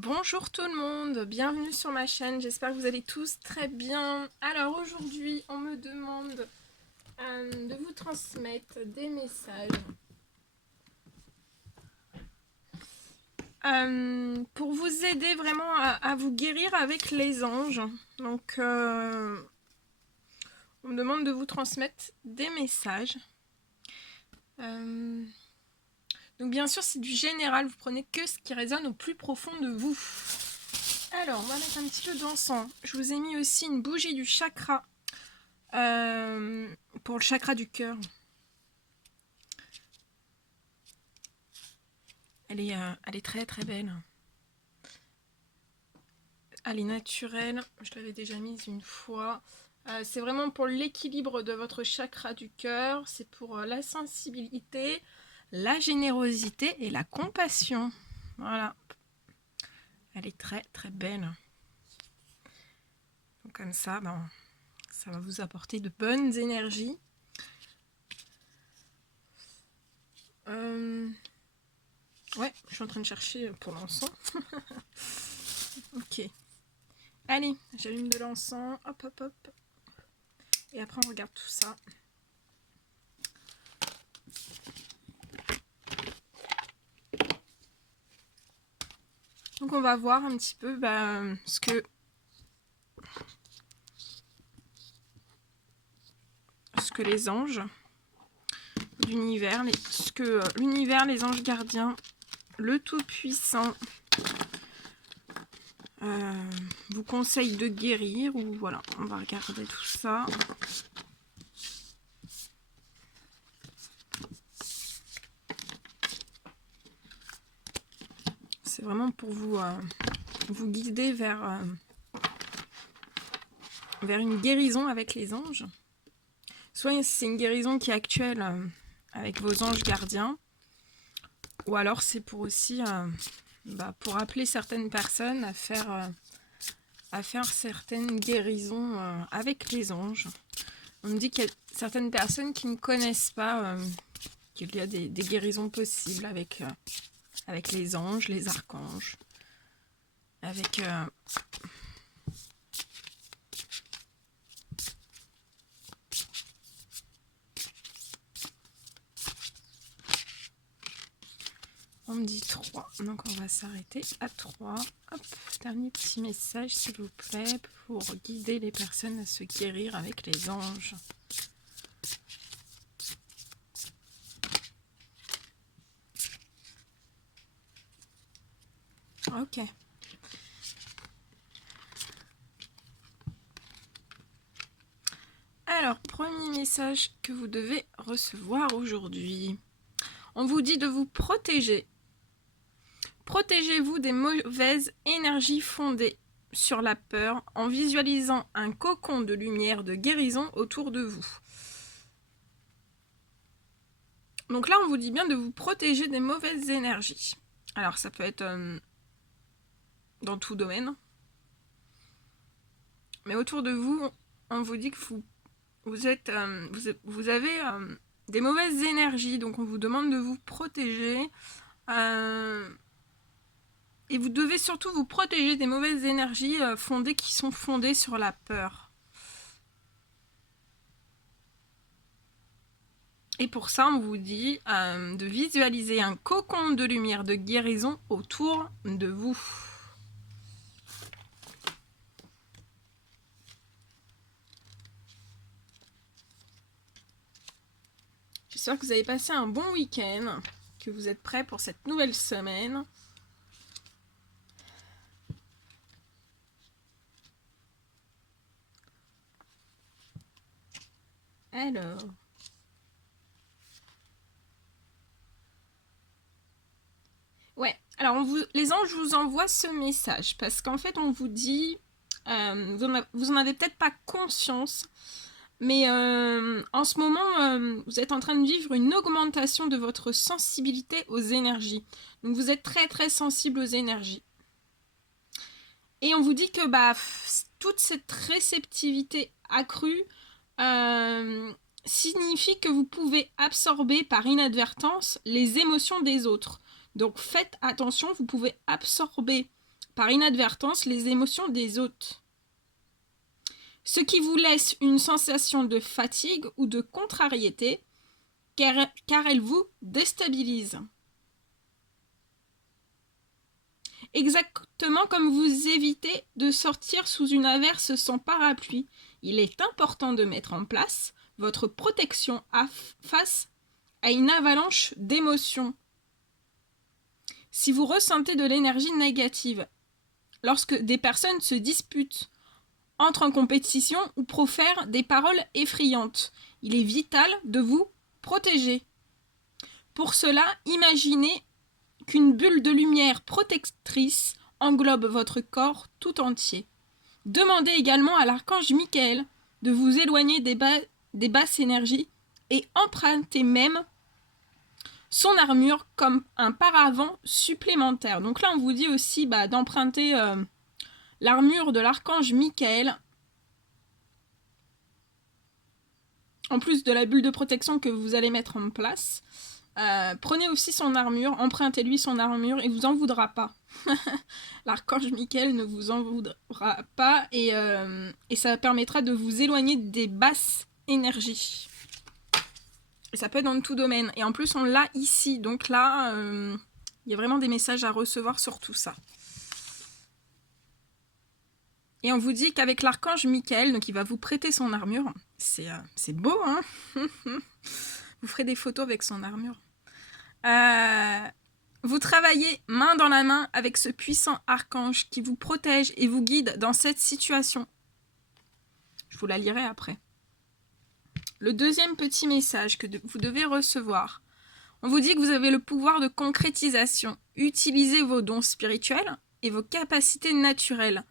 Bonjour tout le monde, bienvenue sur ma chaîne, j'espère que vous allez tous très bien. Alors aujourd'hui on me demande de vous transmettre des messages pour vous aider vraiment à vous guérir avec les anges. Donc on me demande de vous transmettre des messages. Donc bien sûr c'est du général, vous prenez que ce qui résonne au plus profond de vous. Alors, on va mettre un petit peu d'encens. Je vous ai mis aussi une bougie du chakra pour le chakra du cœur. Elle est très très belle. Elle est naturelle. Je l'avais déjà mise une fois. C'est vraiment pour l'équilibre de votre chakra du cœur. C'est pour la sensibilité, la générosité et la compassion. Voilà. Elle est très très belle. Donc comme ça, ça va vous apporter de bonnes énergies. Ouais, je suis en train de chercher pour l'encens. Ok. Allez, j'allume de l'encens. Hop, hop, hop. Et après, on regarde tout ça. Donc, on va voir un petit peu ce que les anges, l'univers, l'univers, les anges gardiens, le Tout-Puissant vous conseille de guérir. Ou voilà, on va regarder tout ça. C'est vraiment pour vous guider vers une guérison avec les anges. Soit c'est une guérison qui est actuelle avec vos anges gardiens, ou alors c'est pour aussi pour appeler certaines personnes à faire certaines guérisons avec les anges. On me dit qu'il y a certaines personnes qui ne connaissent pas qu'il y a des guérisons possibles avec les anges, les archanges, avec on me dit 3, donc on va s'arrêter à 3. Hop, dernier petit message s'il vous plaît pour guider les personnes à se guérir avec les anges. Ok. Alors, premier message que vous devez recevoir aujourd'hui. On vous dit de vous protéger. Protégez-vous des mauvaises énergies fondées sur la peur en visualisant un cocon de lumière de guérison autour de vous. Donc là, on vous dit bien de vous protéger des mauvaises énergies. Alors, ça peut être dans tout domaine. Mais autour de vous, on vous dit que vous avez des mauvaises énergies. Donc, on vous demande de vous protéger. Et vous devez surtout vous protéger des mauvaises énergies qui sont fondées sur la peur. Et pour ça, on vous dit de visualiser un cocon de lumière de guérison autour de vous. J'espère que vous avez passé un bon week-end, que vous êtes prêts pour cette nouvelle semaine. Alors... Ouais, alors les anges vous envoient ce message parce qu'en fait on vous dit, vous en avez peut-être pas conscience, mais en ce moment vous êtes en train de vivre une augmentation de votre sensibilité aux énergies. Donc vous êtes très très sensible aux énergies. Et on vous dit que toute cette réceptivité accrue signifie que vous pouvez absorber par inadvertance les émotions des autres. Donc faites attention, vous pouvez absorber par inadvertance les émotions des autres, ce qui vous laisse une sensation de fatigue ou de contrariété, car elle vous déstabilise. Exactement comme vous évitez de sortir sous une averse sans parapluie, il est important de mettre en place votre protection face à une avalanche d'émotions. Si vous ressentez de l'énergie négative, lorsque des personnes se disputent, entrent en compétition ou profèrent des paroles effrayantes, il est vital de vous protéger. Pour cela, imaginez qu'une bulle de lumière protectrice englobe votre corps tout entier. Demandez également à l'archange Michael de vous éloigner des basses énergies et empruntez même son armure comme un paravent supplémentaire. Donc là, on vous dit aussi d'emprunter l'armure de l'archange Michael, en plus de la bulle de protection que vous allez mettre en place. Prenez aussi son armure, empruntez-lui son armure, il ne vous en voudra pas. L'archange Michael ne vous en voudra pas et ça permettra de vous éloigner des basses énergies. Et ça peut être dans tout domaine. Et en plus, on l'a ici. Donc là, il y a vraiment des messages à recevoir sur tout ça. Et on vous dit qu'avec l'archange Michael, donc il va vous prêter son armure. C'est beau, hein. Vous ferez des photos avec son armure. Vous travaillez main dans la main avec ce puissant archange qui vous protège et vous guide dans cette situation. Je vous la lirai après. Le deuxième petit message que vous devez recevoir. On vous dit que vous avez le pouvoir de concrétisation. Utilisez vos dons spirituels et vos capacités naturelles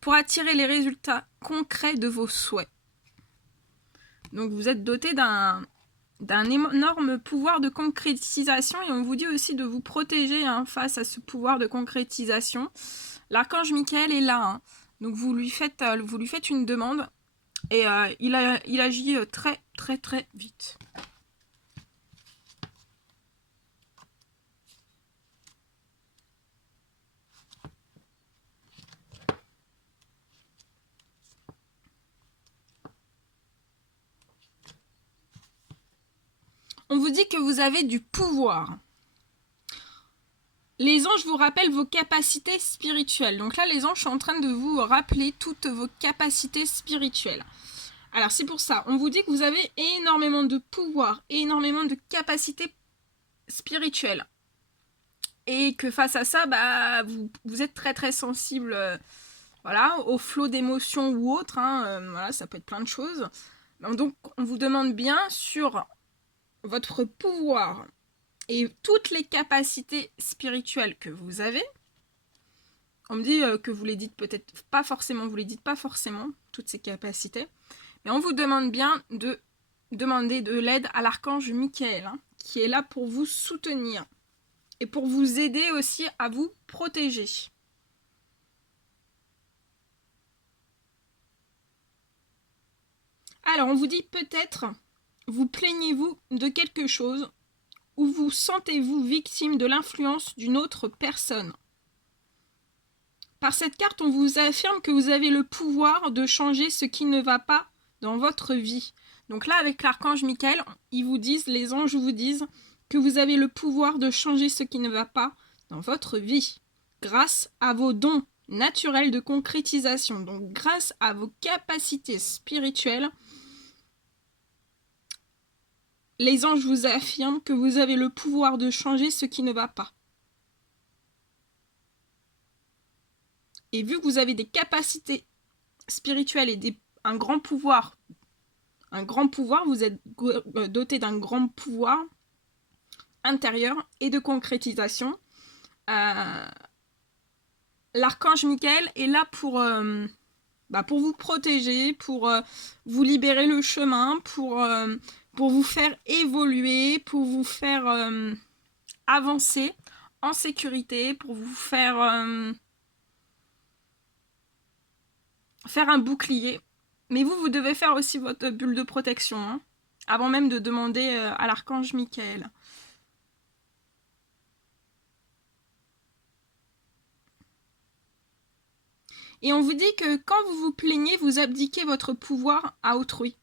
pour attirer les résultats concrets de vos souhaits. Donc vous êtes doté d'un énorme pouvoir de concrétisation et on vous dit aussi de vous protéger face à ce pouvoir de concrétisation. L'archange Michael est là, donc vous lui faites une demande et il agit très très très vite. On vous dit que vous avez du pouvoir. Les anges vous rappellent vos capacités spirituelles. Donc là, les anges sont en train de vous rappeler toutes vos capacités spirituelles. Alors c'est pour ça, on vous dit que vous avez énormément de pouvoir, énormément de capacités spirituelles. Et que face à ça, vous êtes très très sensible au flot d'émotions ou autre. Voilà, ça peut être plein de choses. Donc on vous demande bien sur votre pouvoir et toutes les capacités spirituelles que vous avez. On me dit que vous les dites peut-être pas forcément, toutes ces capacités. Mais on vous demande bien de demander de l'aide à l'archange Michael, qui est là pour vous soutenir et pour vous aider aussi à vous protéger. Alors, on vous dit peut-être, vous plaignez-vous de quelque chose ou vous sentez-vous victime de l'influence d'une autre personne. Par cette carte, on vous affirme que vous avez le pouvoir de changer ce qui ne va pas dans votre vie. Donc là, avec l'archange Michael, les anges vous disent que vous avez le pouvoir de changer ce qui ne va pas dans votre vie, grâce à vos dons naturels de concrétisation, donc grâce à vos capacités spirituelles. Les anges vous affirment que vous avez le pouvoir de changer ce qui ne va pas. Et vu que vous avez des capacités spirituelles et un grand pouvoir, vous êtes doté d'un grand pouvoir intérieur et de concrétisation. L'archange Michael est là pour vous protéger, pour vous libérer le chemin, pour vous faire évoluer, pour vous faire avancer en sécurité, pour vous faire un bouclier. Mais vous devez faire aussi votre bulle de protection, avant même de demander à l'archange Michael. Et on vous dit que quand vous vous plaignez, vous abdiquez votre pouvoir à autrui.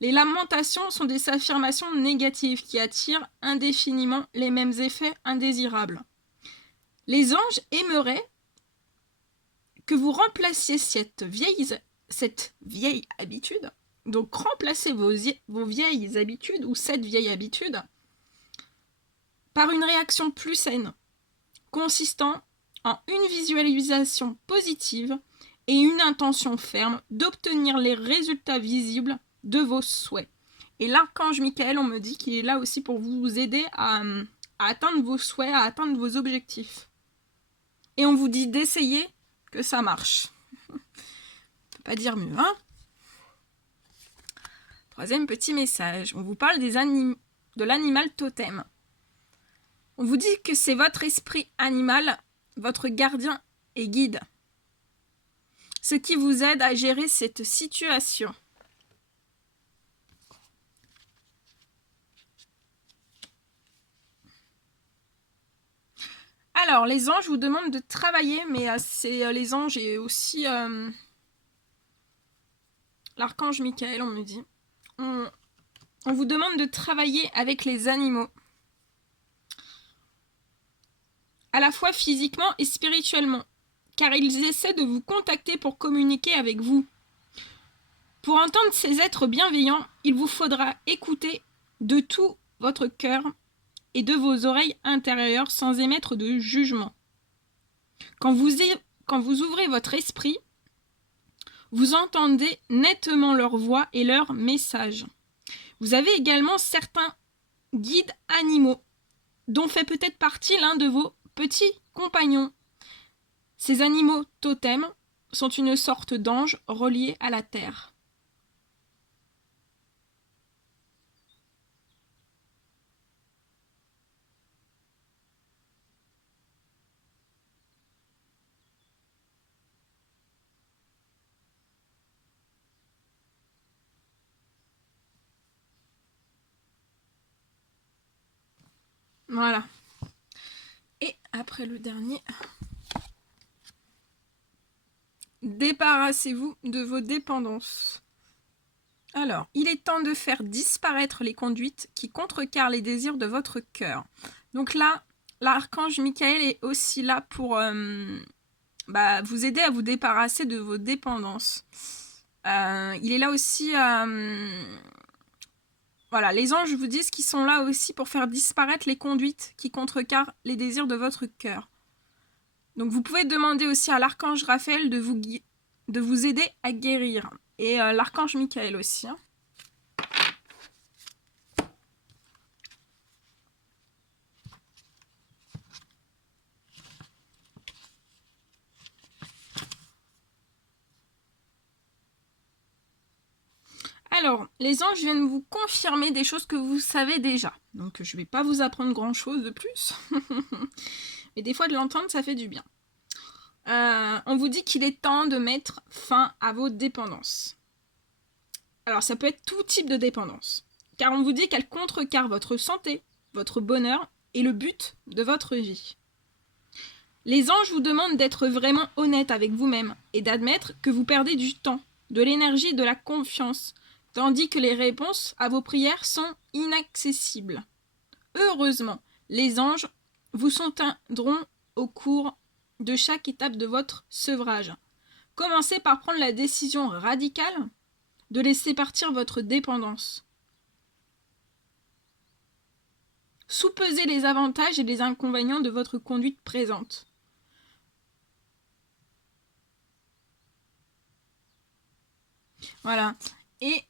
Les lamentations sont des affirmations négatives qui attirent indéfiniment les mêmes effets indésirables. Les anges aimeraient que vous remplaciez cette vieille habitude. Donc remplacez vos vieilles habitudes ou cette vieille habitude par une réaction plus saine, consistant en une visualisation positive et une intention ferme d'obtenir les résultats visibles de vos souhaits. Et l'archange Michael, on me dit qu'il est là aussi pour vous aider à atteindre vos souhaits, à atteindre vos objectifs. Et on vous dit d'essayer que ça marche. On ne peut pas dire mieux, hein? Troisième petit message. On vous parle de l'animal totem. On vous dit que c'est votre esprit animal, votre gardien et guide. Ce qui vous aide à gérer cette situation. Alors, les anges vous demandent de travailler, mais c'est les anges et aussi l'archange Michael, on me dit. On vous demande de travailler avec les animaux, à la fois physiquement et spirituellement, car ils essaient de vous contacter pour communiquer avec vous. Pour entendre ces êtres bienveillants, il vous faudra écouter de tout votre cœur et de vos oreilles intérieures sans émettre de jugement. Quand vous ouvrez votre esprit, vous entendez nettement leur voix et leurs messages. Vous avez également certains guides animaux, dont fait peut-être partie l'un de vos petits compagnons. Ces animaux totems sont une sorte d'anges reliés à la terre. Voilà. Et après le dernier, débarrassez-vous de vos dépendances. Alors, il est temps de faire disparaître les conduites qui contrecarrent les désirs de votre cœur. Donc là, l'archange Michael est aussi là pour vous aider à vous débarrasser de vos dépendances. Il est là aussi voilà, les anges vous disent qu'ils sont là aussi pour faire disparaître les conduites qui contrecarrent les désirs de votre cœur. Donc vous pouvez demander aussi à l'archange Raphaël de vous aider à guérir. Et l'archange Michael aussi. Hein. Alors, les anges viennent vous confirmer des choses que vous savez déjà. Donc, je ne vais pas vous apprendre grand-chose de plus. Mais des fois, de l'entendre, ça fait du bien. On vous dit qu'il est temps de mettre fin à vos dépendances. Alors, ça peut être tout type de dépendance. Car on vous dit qu'elle contrecarre votre santé, votre bonheur et le but de votre vie. Les anges vous demandent d'être vraiment honnête avec vous-même et d'admettre que vous perdez du temps, de l'énergie et de la confiance, tandis que les réponses à vos prières sont inaccessibles. Heureusement, les anges vous soutiendront au cours de chaque étape de votre sevrage. Commencez par prendre la décision radicale de laisser partir votre dépendance. Soupesez les avantages et les inconvénients de votre conduite présente. Voilà. Et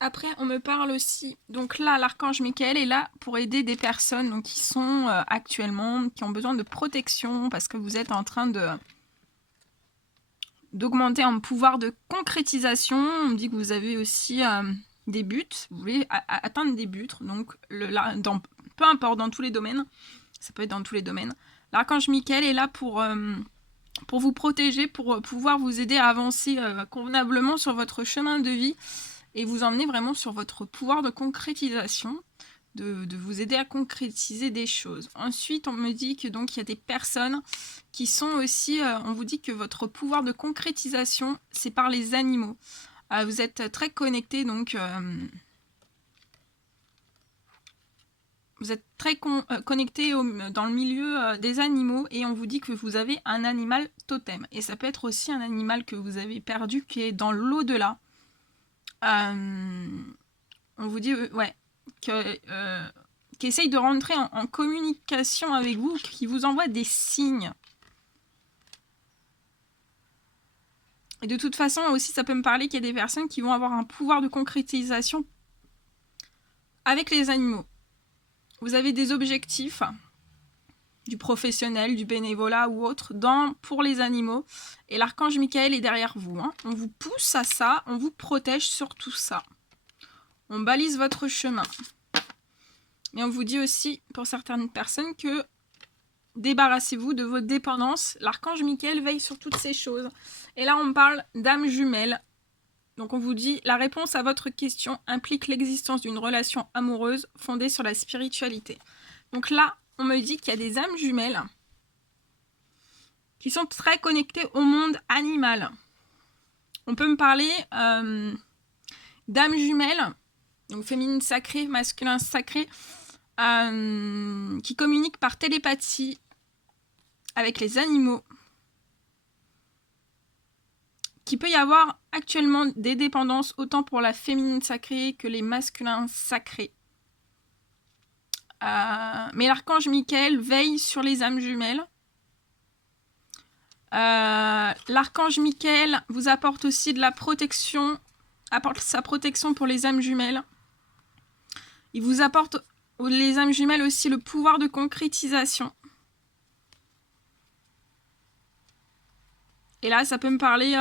après, on me parle aussi, donc là, l'archange Michael est là pour aider des personnes donc, qui sont actuellement, qui ont besoin de protection parce que vous êtes en train d'augmenter en pouvoir de concrétisation. On me dit que vous avez aussi des buts, vous voulez atteindre des buts, donc peu importe, dans tous les domaines, ça peut être dans tous les domaines. L'archange Michael est là pour vous protéger, pour pouvoir vous aider à avancer convenablement sur votre chemin de vie et vous emmener vraiment sur votre pouvoir de concrétisation, de vous aider à concrétiser des choses. Ensuite, on me dit que donc il y a des personnes qui sont aussi, on vous dit que votre pouvoir de concrétisation, c'est par les animaux. Vous êtes très connecté, donc vous êtes très connecté dans le milieu des animaux, et on vous dit que vous avez un animal totem. Et ça peut être aussi un animal que vous avez perdu, qui est dans l'au-delà. On vous dit, ouais, qui essaye de rentrer en communication avec vous, qui vous envoie des signes. Et de toute façon, aussi, ça peut me parler qu'il y a des personnes qui vont avoir un pouvoir de concrétisation avec les animaux. Vous avez des objectifs, du professionnel, du bénévolat ou autre, pour les animaux. Et l'archange Michael est derrière vous. Hein. On vous pousse à ça, on vous protège sur tout ça. On balise votre chemin. Et on vous dit aussi, pour certaines personnes, que débarrassez-vous de vos dépendances. L'archange Michael veille sur toutes ces choses. Et là, on parle d'âme jumelle. Donc on vous dit, la réponse à votre question implique l'existence d'une relation amoureuse fondée sur la spiritualité. Donc là, on me dit qu'il y a des âmes jumelles qui sont très connectées au monde animal. On peut me parler d'âmes jumelles, donc féminine sacrée, masculin sacré, qui communiquent par télépathie avec les animaux. Qu'il peut y avoir actuellement des dépendances autant pour la féminine sacrée que les masculins sacrés. Mais l'archange Michael veille sur les âmes jumelles. L'archange Michael vous apporte aussi de la protection, apporte sa protection pour les âmes jumelles. Il vous apporte, les âmes jumelles, aussi le pouvoir de concrétisation. Et là, ça peut me parler...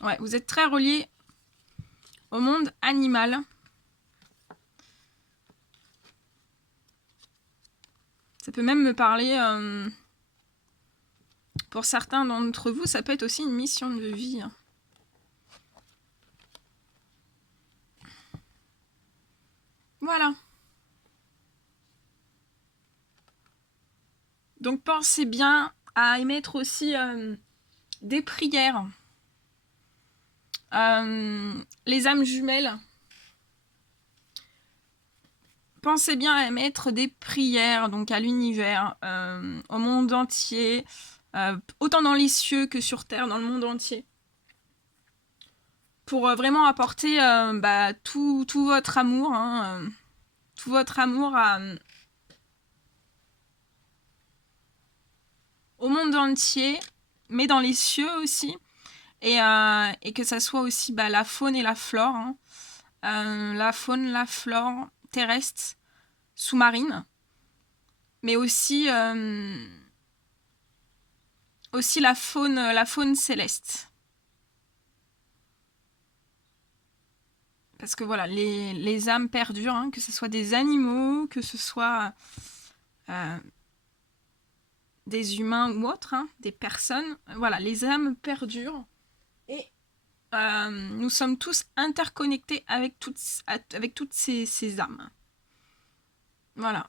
Ouais, vous êtes très reliés au monde animal. Ça peut même me parler... pour certains d'entre vous, ça peut être aussi une mission de vie. Voilà. Donc pensez bien à émettre aussi des prières. Les âmes jumelles. Pensez bien à émettre des prières donc à l'univers, au monde entier, autant dans les cieux que sur terre, dans le monde entier. Pour vraiment apporter tout votre amour, tout votre amour au monde entier, mais dans les cieux aussi, et que ça soit aussi la faune et la flore, la faune, la flore terrestre, sous-marine, mais aussi la faune céleste. Parce que voilà, les âmes perdurent, que ce soit des animaux, que ce soit des humains ou autres, des personnes. Voilà, les âmes perdurent. Et nous sommes tous interconnectés avec toutes ces âmes. Voilà.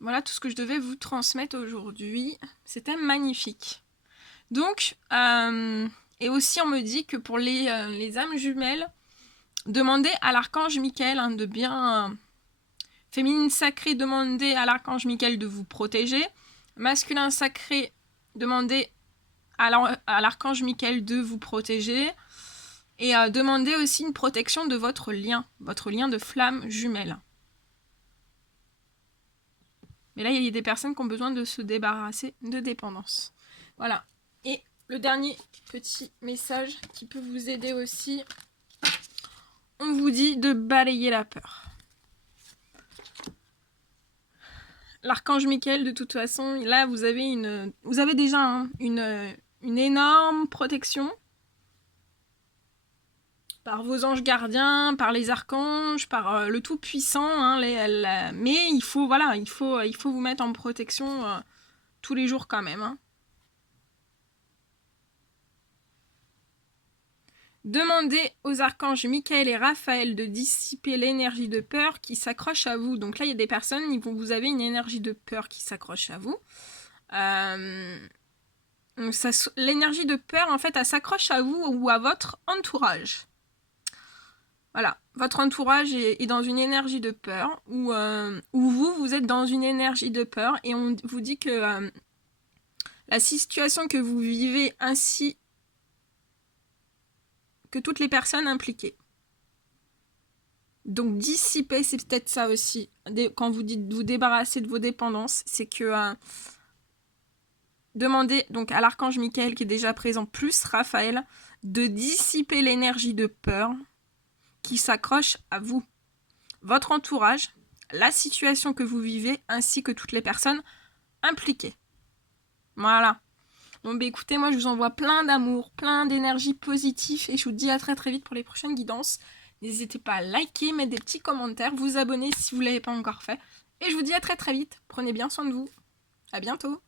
Voilà tout ce que je devais vous transmettre aujourd'hui. C'était magnifique. Donc, et aussi on me dit que pour les âmes jumelles, demandez à l'archange Michael de bien... féminine sacrée, demandez à l'archange Michael de vous protéger. Masculin sacré, demandez à l'archange Michael de vous protéger. Et demandez aussi une protection de votre lien de flamme jumelle. Mais là, il y a des personnes qui ont besoin de se débarrasser de dépendance. Voilà. Et le dernier petit message qui peut vous aider aussi, on vous dit de balayer la peur. L'archange Michael, de toute façon, là, vous avez déjà une énorme protection par vos anges gardiens, par les archanges, par le Tout-Puissant, mais il faut vous mettre en protection tous les jours quand même. Demandez aux archanges Michael et Raphaël de dissiper l'énergie de peur qui s'accroche à vous. Donc là, il y a des personnes, vous avez une énergie de peur qui s'accroche à vous. L'énergie de peur, en fait, elle s'accroche à vous ou à votre entourage. Voilà, votre entourage est dans une énergie de peur, ou vous êtes dans une énergie de peur, et on vous dit que la situation que vous vivez ainsi que toutes les personnes impliquées. Donc dissiper, c'est peut-être ça aussi. Quand vous dites vous débarrasser de vos dépendances, c'est que demandez donc à l'archange Michael qui est déjà présent, plus Raphaël, de dissiper l'énergie de peur qui s'accroche à vous, votre entourage, la situation que vous vivez, ainsi que toutes les personnes impliquées. Voilà. Bon, écoutez, moi je vous envoie plein d'amour, plein d'énergie positive et je vous dis à très très vite pour les prochaines guidances. N'hésitez pas à liker, mettre des petits commentaires, vous abonner si vous ne l'avez pas encore fait. Et je vous dis à très très vite. Prenez bien soin de vous. À bientôt.